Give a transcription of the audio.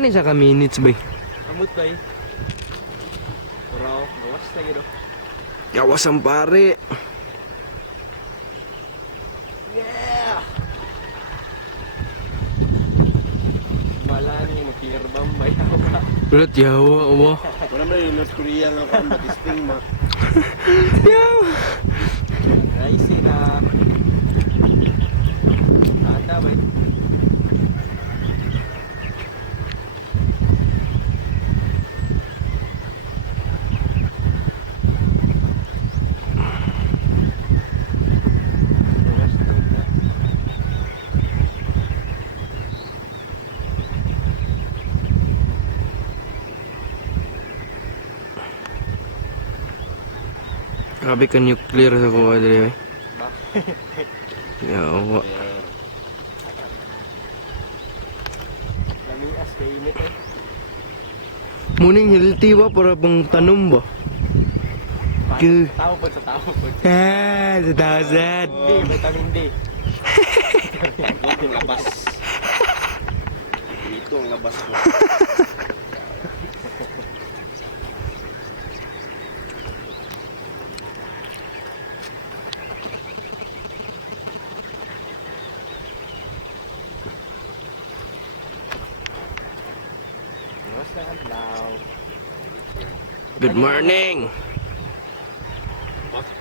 Ano sa ka minutes bay? Amot ba eh? Puraw, gawas na gino. Gawas ang pare. Yeah! Bala niya magkirbam ba yaw ka? Ulat yawa mo. Wala mo yung North Korea nga kung batisting ma. Yawa. Nice na. Anda ba eh? Grabe ka nuclear sa kuha dali bay. Yawa. Lamias kay init eh. Muning healthy ba para pang tanom ba? Ke. Tao po sa tao po. Ah, 2,000. D, vitamin D. Ito ang labas. Ito ang labas ko. Good morning.